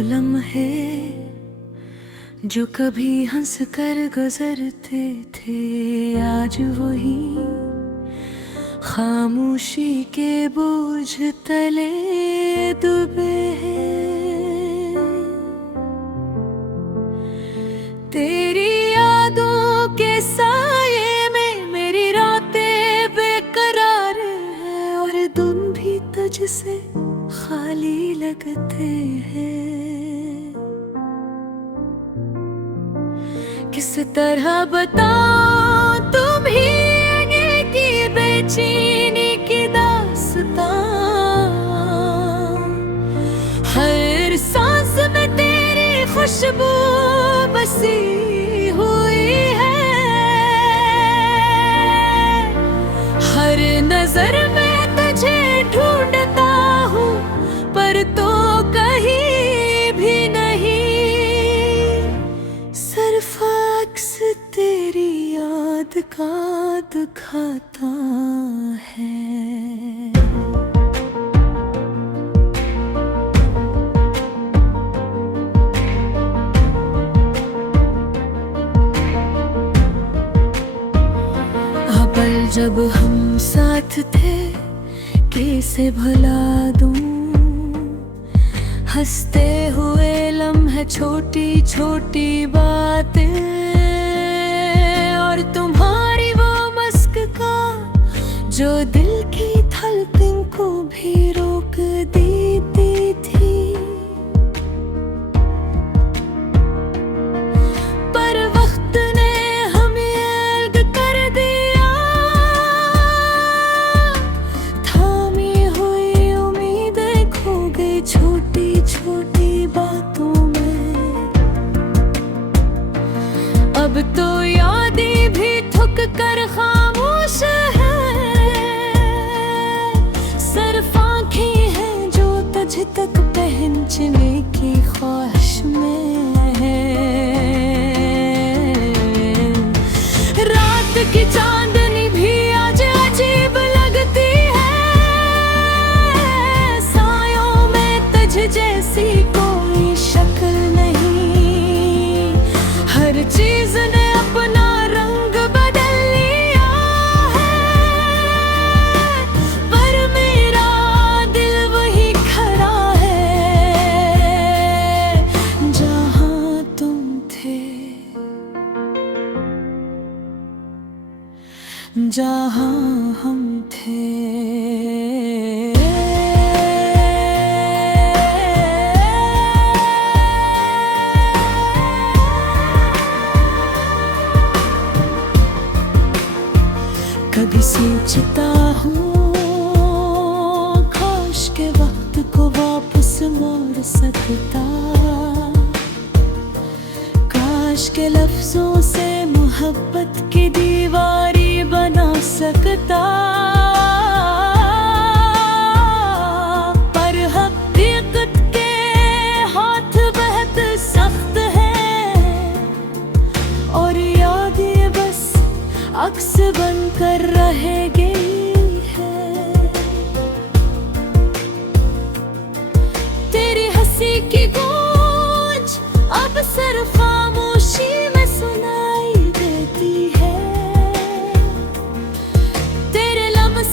लम्हे जो कभी हंस कर गुजरते थे, आज वही खामोशी के बोझ तले डूबे हैं। तेरी यादों के साये में मेरी रातें बेकरार हैं, और तुम भी तुझसे खाली लगते हैं। किस तरह बताऊं तुम्हें की बेचैनी की दास्तां, हर सांस में तेरी खुशबू बसी हुई है, हर नजर में तुझे ढूंढता हूँ पर तो कहीं भी नहीं, सिर्फ अक्स तेरी याद का दिखाता है। पल जब हम साथ थे कैसे भुला दूं, हंसते हुए लम्हे छोटी छोटी बातें, और तुम्हारी वो मुस्कान जो दिल की धड़कन को भी रोक देती थी। पर वक्त ने हमें अलग कर दिया, थामी हुई उम्मीदें खो गई छोटी छोटी बातों में। अब तो यादें भी थक कर खामोश है, सिर्फ आँखें हैं जो तुझ तक पहुँचने की ख्वाहिश में है। रात की चांदनी भी आज अजीब लगती है, सायों में तुझ जैसी कोई शक्ल नहीं, हर चीज ने अपना रंग बदल लिया है, पर मेरा दिल वही खड़ा है जहां तुम थे, जहां हम थे। कभी सोचता हूँ काश के वक्त को वापस मोड़ सकता, काश के लफ्जों से मोहब्बत की दीवारी बना सकता, पर हकीकत के हाथ बहुत सख्त हैं, और यादें बस अक्स बनकर रहेगी है। तेरी हंसी की गूंज अब सिर्फ खामोशी में सुनाई देती है, तेरे लम्हे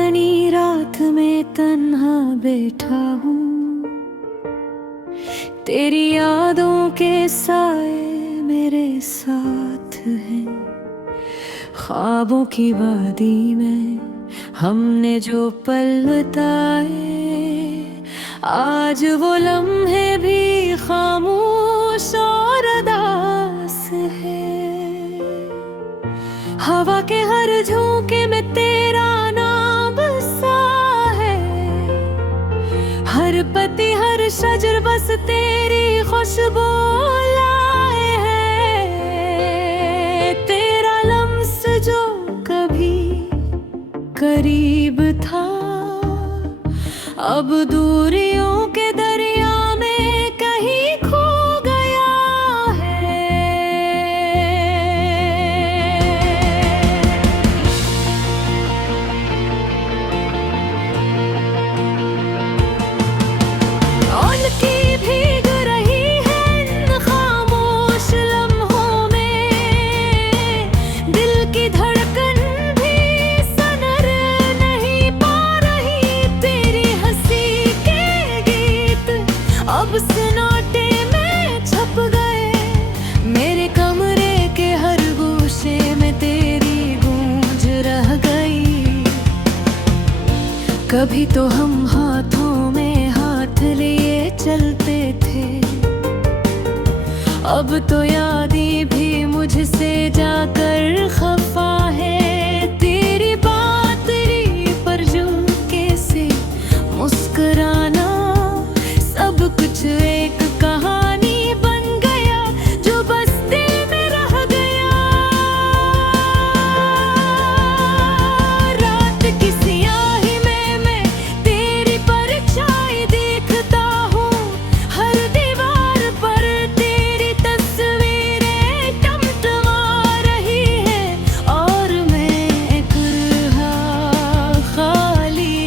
चांदनी रात में तन्हा बैठा हूँ, तेरी यादों के साए मेरे साथ हैं। ख्वाबों की वादी में हमने जो पल बिताए, आज वो लम्हे भी खामोश और उदास है। हवा के हर झोंके में तेरा नाम बसा है, हर पत्ती हर शजर बस तेरी खुशबू लाए है। तेरा लम्स जो कभी करीब था, अब दूरियों के दरिया में कहीं खो गया है। उनकी भीग रही है इन खामोश लम्हों में, दिल की धड़कन भी सनर नहीं पा रही। तेरी हंसी के गीत अब सन्नाटे में छप गए, मेरे कमरे के हर गोशे में तेरी गूंज रह गई। कभी तो हम हाथों में हाथ लिए चलते थे, अब तो यादें भी मुझसे जाकर खफा है। तेरी बातरी पर जो कैसे मुस्कुराना, सब कुछ एक कहानी बन गया जो बस दिल में रह गया। रात की स्याही में मैं तेरी परछाई देखता हूँ, हर दीवार पर तेरी तस्वीरें टमटमा रही है। और मैं एक रहा खाली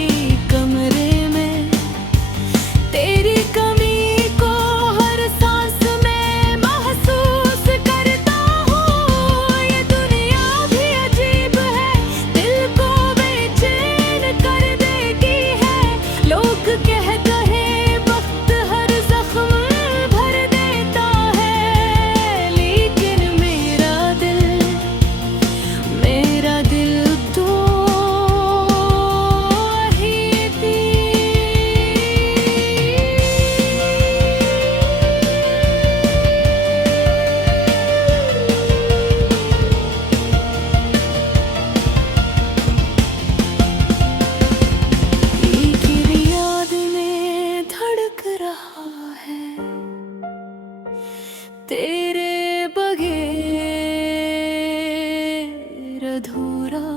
कमरे में, तेरी कमी को हर सांस में महसूस करता हूँ। ये दुनिया भी अजीब है, दिल को बेचैन कर देती है। लोग कह कहे वक्त हर जख्म भर देता है, लेकिन मेरा दिल तो ही थी। एक ही याद में धड़क रहा है, तेरे बगैर अधूरा।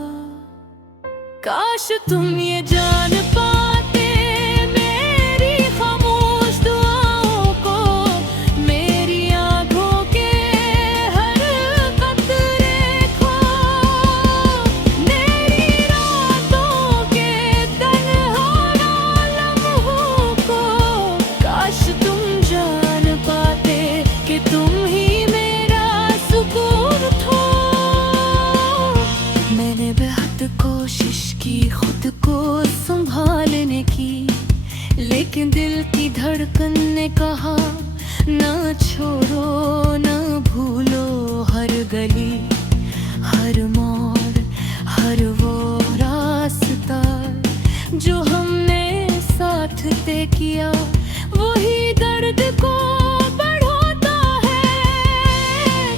काश तुम ये जान पाते मेरी खामोश दुआओं को, मेरी आंखों के हर कतरे को, मेरी रातों के तन्हा लम्हों को। काश तुम जान पाते कि तुम ही मेरा सुकून हो। मैंने बेहद कोशिश की खुद को संभालने की, लेकिन दिल की धड़कन ने कहा ना छोड़ो ना भूलो। हर गली हर मोड़ हर वो रास्ता जो हमने साथ तय किया, वही दर्द को बढ़ाता है।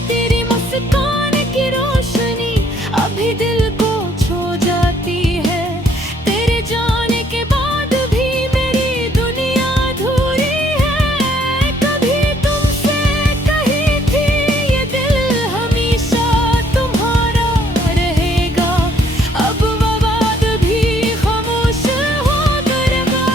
तेरी मुस्कान की रोशनी अभी दिल को छू जाती है, तेरे जाने के बाद भी मेरी दुनिया अधूरी है। कभी तुमसे कही थी ये दिल हमेशा तुम्हारा रहेगा, अब वो बात भी खामोश हो कर गा।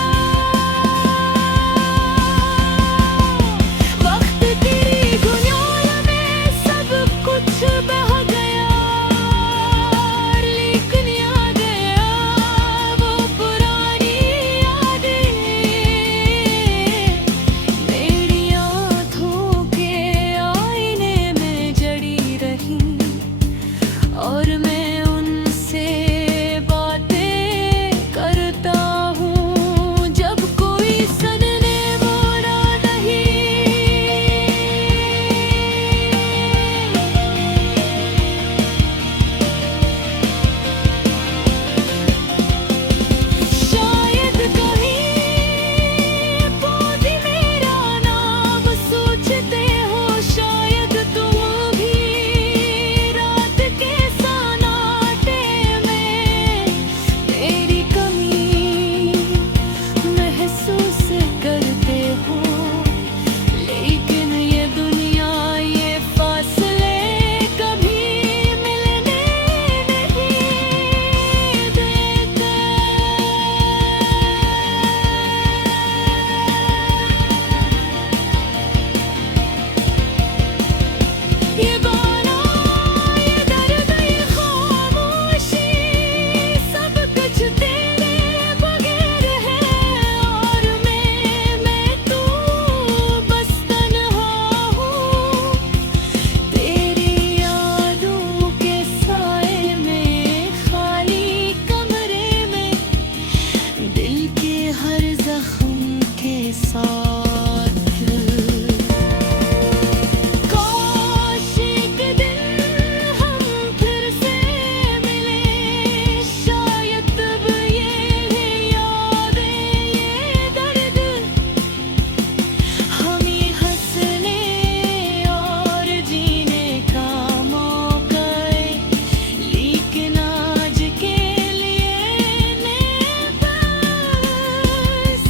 साथ। काश एक दिन हम फिर से मिले, शायद तब ये यादें, ये दर्द, हम ये हंसने और जीने का मौका, लेकिन आज के लिए ने बस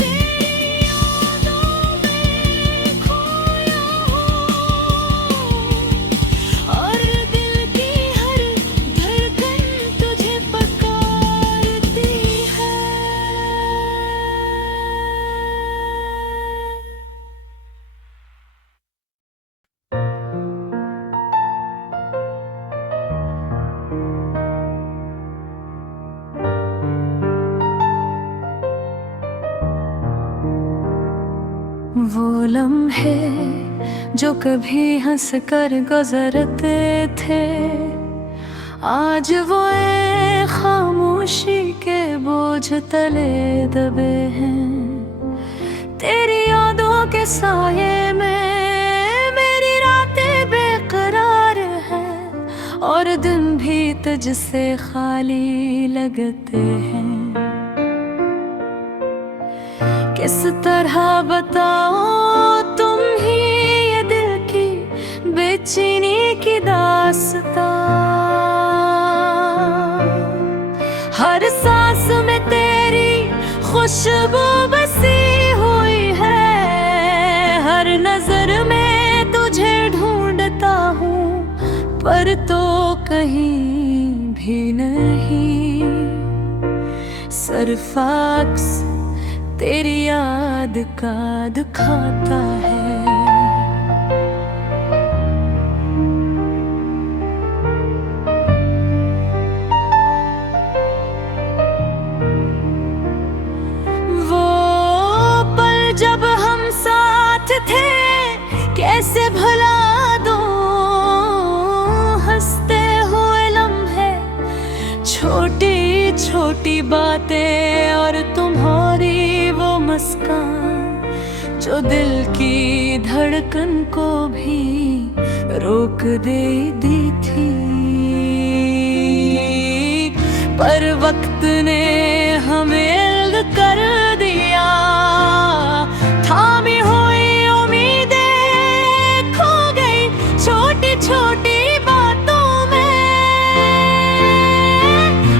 तेरी यादों में खोया हूँ, और दिल की हर धड़कन तुझे पुकारती है। वो लम्हे जो कभी हंस कर गुजरते थे, आज वो एक खामोशी के बोझ तले दबे हैं। तेरी यादों के साये में मेरी रातें बेकरार हैं, और दिन भी तुझसे खाली लगते हैं। किस तरह बताओ तुम ही ये दिल की बेचैनी की दास्तां, हर सांस में तेरी खुशबू बसी हुई है, हर नजर में तुझे ढूंढता हूँ, पर तो कहीं भी नहीं। सिर्फ अक्स तेरी याद का दिखाता है। वो पल जब हम साथ थे, कैसे भुला दूं, हंसते हुए लम्हे, छोटी छोटी बातें, और तुम्हारी वो मुस्कान जो दिल की धड़कन को भी रोक देती थी। पर वक्त ने हमें कर दिया, थामी हुई उम्मीदें खो गई छोटी छोटी बातों में।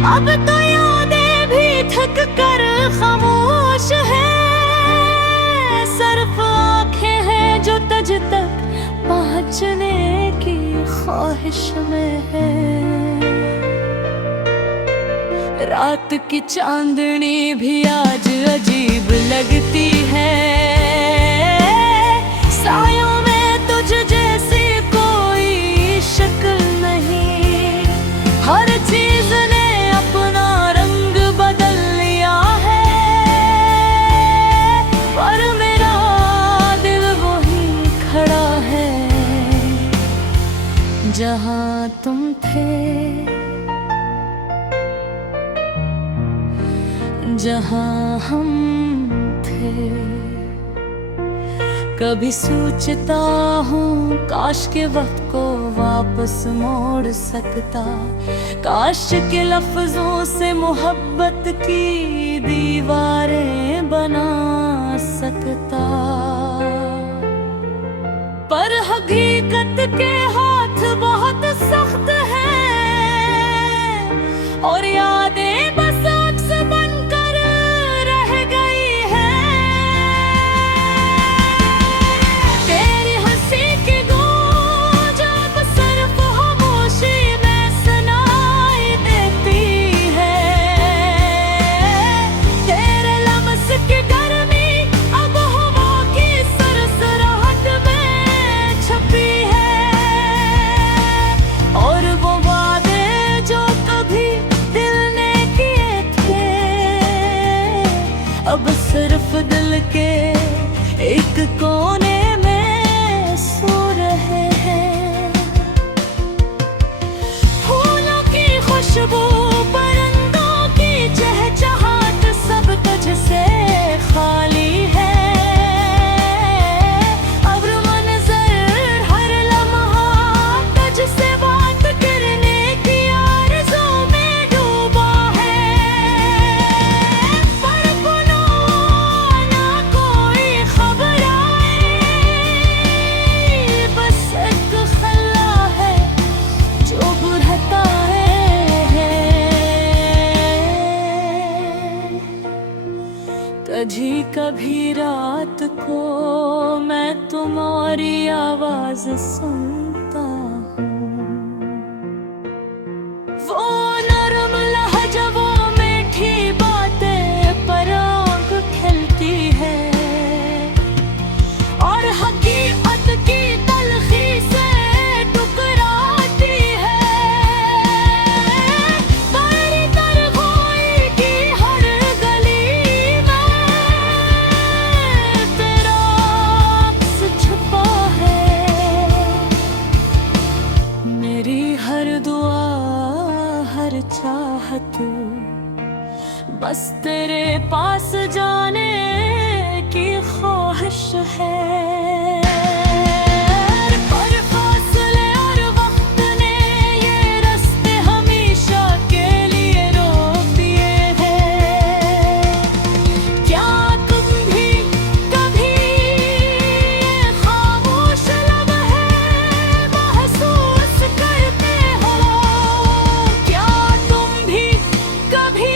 अब तो यादें भी थक कर खामोश है, सिर्फ आँखें हैं जो तुझ तक पहुँचने की ख्वाहिश में है। रात की चांदनी भी आज अजीब लगती है, सायों में तुझ जैसी कोई शक्ल नहीं, हर चीज ने अपना रंग बदल लिया है, पर मेरा दिल वही खड़ा है जहां तुम थे, जहां हम थे। कभी सोचता हूँ काश के वक्त को वापस मोड़ सकता, काश के लफ्जों से मोहब्बत की दीवारें बना सकता, पर हकीकत के हाथ बहुत सख्त हैं, और यादें बस अक्स बनकर रह गई हैं। तेरी हंसी की गूंज अब सिर्फ खामोशी में सुनाई देती है, तेरे लम्स की गर्मी अब हवा की सरसराहट में छपी है, और वो वादे जो कभी दिल ने किए थे, अब सिर्फ दिल के एक कोने में सो रहे हैं। फूलों की खुशबू, परिंदों की चहचहाट, सब तुझसे खाली है, तजी कभी रात को मैं तुम्हारी आवाज सुनता हूँ। वो नरम लहजा, वो मीठी बातें पर आँख खिलती है, और हकीकत की तलखी से टकराती है। तेरी तरफ़ों की हर गली में तेरा अक्स छुपा है। मेरी हर दुआ, हर चाहत बस तेरे पास जाने की ख्वाहिश है। पर फासले और वक्त ने ये रास्ते हमेशा के लिए रोक दिए हैं। क्या तुम भी कभी ये खामोश लम्हे महसूस करते हो? क्या तुम भी कभी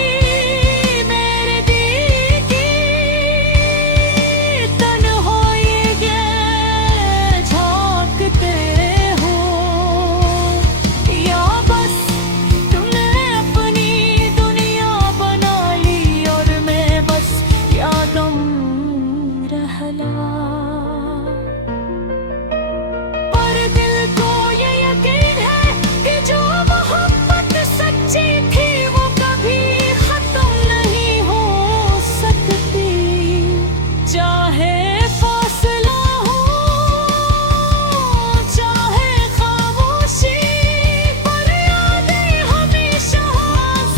मेरे दिल की तन्हाई में झांकते हो? या बस तुमने अपनी दुनिया बना ली और मैं बस यादों में रहला? पर दिल को ये यकीन है कि जो मोहब्बत सच्ची थी वो कभी खत्म नहीं हो सकती। चाहे फासला हो, चाहे खामोशी, पर यादें हमेशा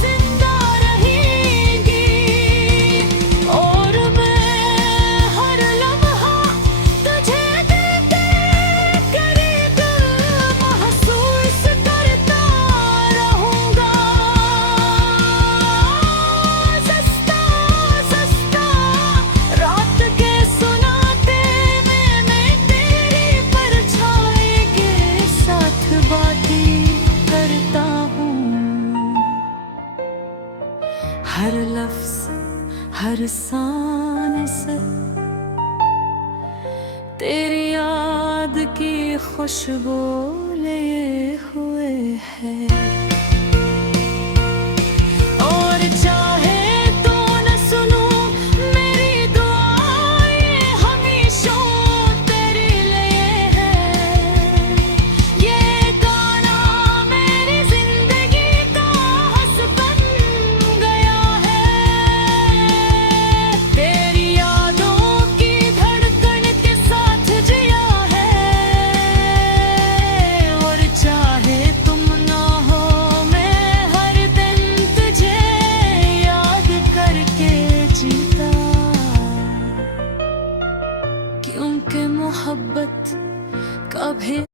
जिंदा रहेंगी। और मैं हर लम्हा तुझे देखे करीब महसूस करता रहूंगा। सस्ता सस्ता रात के सुनाते मैं तेरी परछाई के साथ बातें करता हूँ। हर लफ्ज, हर सांस तेरी याद की खुशबू लिए हुए है। और चाहे तो न सुनो मेरी दुआएं हमेशा तेरे लिए है। ये गाना मेरी जिंदगी का हस बन गया है। तेरी यादों की धड़कन के साथ जिया है। और चाहे तुम ना हो, मैं हर दिन तुझे याद करके जीता। क्योंकि मोहब्बत कभी